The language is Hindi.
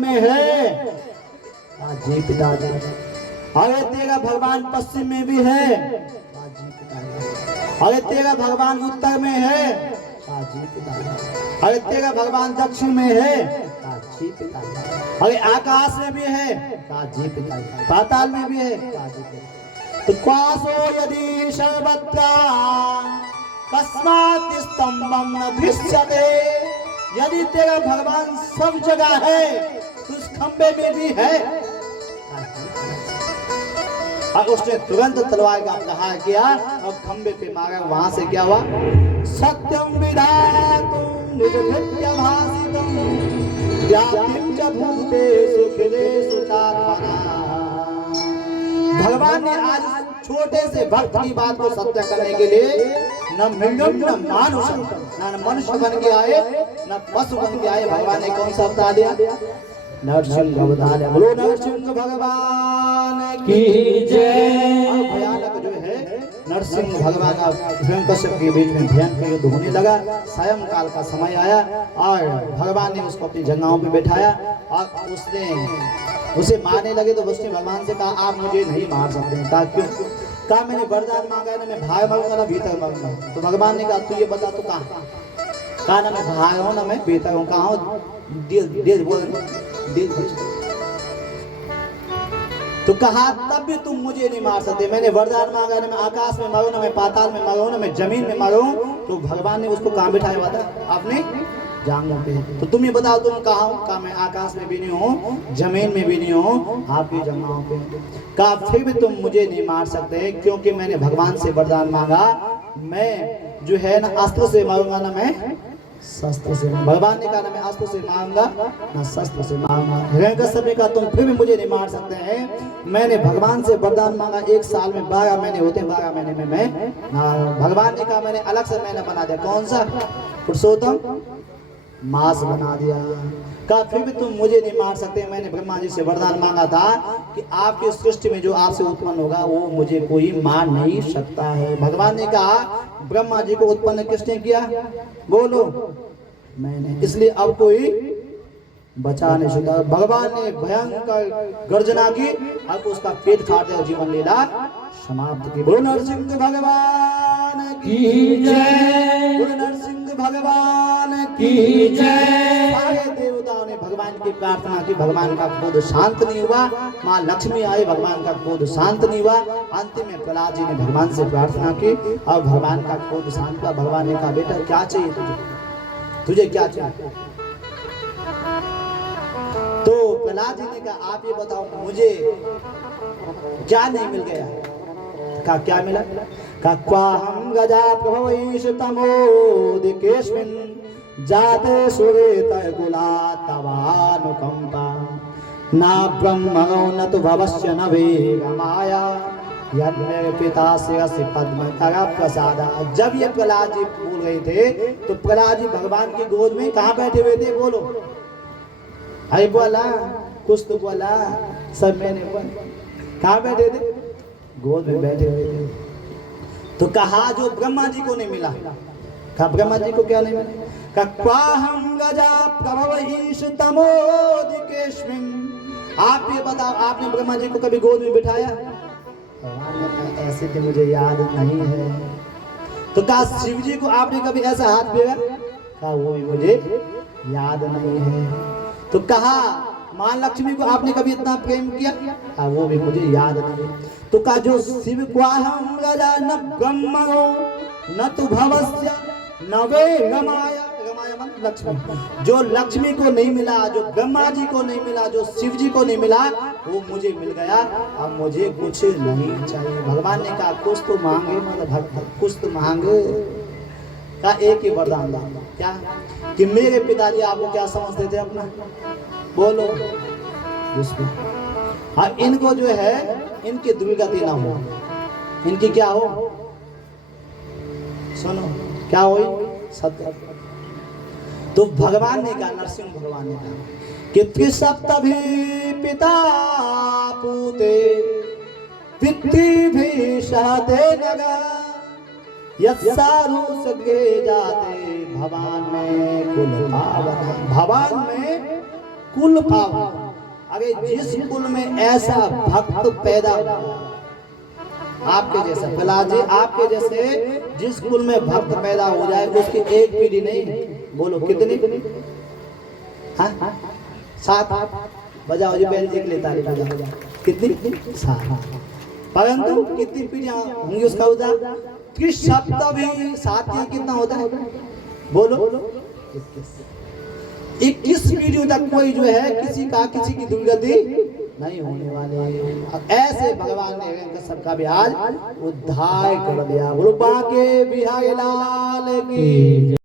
में है। जी पिताजी। अरे तेरा भगवान पश्चिम में भी है। जी पिताजी। अरे तेरा भगवान उत्तर में है। जी पिताजी। अरे तेरा भगवान दक्षिण में है। जी पिताजी। अरे आकाश में भी है। जी पिताजी। पाताल में भी है। जी पिताजी। तो क्वासो यदि सर्वत्र कस्मात् स्तंभं न दृश्यते। यदि तेरा भगवान सब जगह है तो उस खंबे में भी है। और उसने तुरंत तलवार का प्रहार किया और खंबे पे मारा। वहां से क्या हुआ? सत्यम विधातुं निज नित्य भासितम् व्याप्तिं च भूतेषु खिलेषु चात्मना। भगवान ने आज छोटे से भक्त की बात को सत्य करने के लिए न मिलियन न मानुष न मनुष्य बन के आए न पशु बन के आए। भगवान ने कौन सा अवतार लिया? नरसिंह अवतार। बोलो नरसिंह भगवान की जय। भयानक जो है नरसिंह भगवान का हिरण्यकश्यप के बीच में भयंकर युद्ध होने लगा। सायं काल का समय आया और भगवान ने उसको अपनी जंघाओं पे बैठाया और उसे मारने लगे। तो उसने भगवान से कहा आप मुझे नहीं मार सकते। कहा क्यों? कहा मैंने वरदान मांगा है ना मैं बाहर मारूंगा ना भीतर मारूंगा। तो भगवान ने कहा तू ये बता तो कहाँ? कहा ना मैं बाहर हूँ ना मैं भीतर हूँ। कहाँ हूँ? दिल बोल। तो कहा तब भी तुम मुझे नहीं मार सकते। मैंने वरदान मांगा है ना मैं आकाश में मारूं ना मैं पाताल में मारूं ना मैं जमीन में मारूं। तो भगवान ने उसको कहाँ बिठाया हुआ था? आपने जांघों पे। तो तुम ही बताओ तुम कहाँ हो? कहा मैं आकाश में भी नहीं हूँ जमीन में भी नहीं हूँ आपकी जंघों पे। कहा फिर भी तुम मुझे नहीं मार सकते क्योंकि मैंने भगवान से वरदान मांगा। मैं जो है ना अस्त्र से मारूंगा ना मैं शस्त्र से। भगवान ने कहा ना मैं अस्त्र से मारूंगा ना शस्त्र से मारूंगा। हिरण्यकश्यप ने कहा तुम फिर भी मुझे नहीं मार सकते हैं। मैंने भगवान से वरदान मांगा 1 साल में 12 महीने होते 12 महीने में मैं भगवान ने कहा मैंने अलग से महीना बना दिया। कौन सा? पुरुषोत्तम मास बना दिया। कहा फिर भी तुम मुझे नहीं मार सकते। मैंने ब्रह्मा जी से वरदान मांगा था कि आपकी सृष्टि में जो आपसे उत्पन्न होगा वो मुझे कोई मार नहीं सकता है। भगवान ने कहा ब्रह्मा जी को उत्पन्न किसने किया? बोलो मैंने। इसलिए अब कोई बचा नहीं सकता। भगवान ने भयंकर गर्जना की अब उसका पेट फाड़ दिया। जीवन लीला समाप्त की। बोलो नरसिंह भगवान की जय। बोलो नरसिंह भगवान की जय। सारे देवताओं ने भगवान की प्रार्थना की। भगवान का क्रोध शांत नहीं हुआ। माँ लक्ष्मी आई भगवान का क्रोध शांत नहीं हुआ। अंतिम में प्रहलाद जी ने भगवान से प्रार्थना की और भगवान का क्रोध शांत हुआ। भगवान ने कहा बेटा क्या चाहिए तुझे क्या चाहिए? तो प्रहलाद जी ने कहा आप ये बताओ मुझे क्या नहीं मिल गया? कहा क्या मिला? कहा क्वाहं गजा प्रभवैष तमोदिकेस्मिन् जाते सुरेत कुला तवानुकंपा ना ब्रह्मणो न तु भवस्य न वेगमाया यन्मे पिता शिरसि पद्म कर प्रसादा। जब ये प्रहलाद जी बोल रहे थे तो प्रहलाद जी भगवान की गोद में कहाँ बैठे हुए थे? बोलो अरे बोला कुछ तो बोला सब मैंने बोला। कहाँ बैठे थे? गोद में बैठे हुए थे। तो कहा जो ब्रह्मा जी को नहीं मिला। कहा ब्रह्मा जी को क्या नहीं मिला? कहा क्वाहं गजा प्रभवैष तमोदिकेस्मिन्। आप ये बताओ आपने ब्रह्मा जी को कभी गोद में बिठाया? ऐसे तो मुझे याद नहीं है। तो कहा शिव जी को आपने कभी ऐसा हाथ फेरा? कहा वो भी मुझे याद नहीं है। तो कहा माँ लक्ष्मी को आपने कभी इतना प्रेम किया? कहा वो भी मुझे याद नहीं। तो कहा जो शिव क्वाहं गजा न ब्रह्मणो न तु भवस्य न वेगमाया। वेगमाया मन लक्ष्मी। जो लक्ष्मी को नहीं मिला जो ब्रह्मा जी को नहीं मिला जो शिव जी को नहीं मिला वो मुझे मिल गया। अब मुझे कुछ नहीं चाहिए। भगवान ने कहा कुछ तो मांगे मतलब भक्त कुछ तो मांगे। का एक ही वरदान था क्या? कि मेरे पिताजी आपको क्या समझते थे अपना? बोलो हाँ इनको जो है इनकी दुर्गति ना हो। इनकी क्या हो? सुनो क्या हो? सत्य। तो भगवान ने कहा नरसिंह भगवान ने कहा कि त्रिसप्तभी पिता पूते पितृभि सहते नगा यत्सारु सगे जाते भवान में कुल पावन। भवान में कुल पावन। अगर जिस कुल में ऐसा भक्त पैदा हुआ, आपके जैसा प्रहलाद जी, आपके जैसे जिस कुल में भक्त पैदा हो जाए उसकी एक पीढ़ी नहीं, बोलो कितनी? हाँ 7। बजाओ जी पहले देख लेता है बजाओ कितनी? 7। परंतु कितनी पीढ़ियां होंगी उसका उदाहरण? किस शब्द भी 7 कितना होता है? बोलो 21 पीढ़ियों तक कोई जो है किसी की दुर्गति नहीं होने वाले। ऐसे भगवान ने सबका भी आज उद्धार कर दिया। बोलो बांके बिहारी लाल की।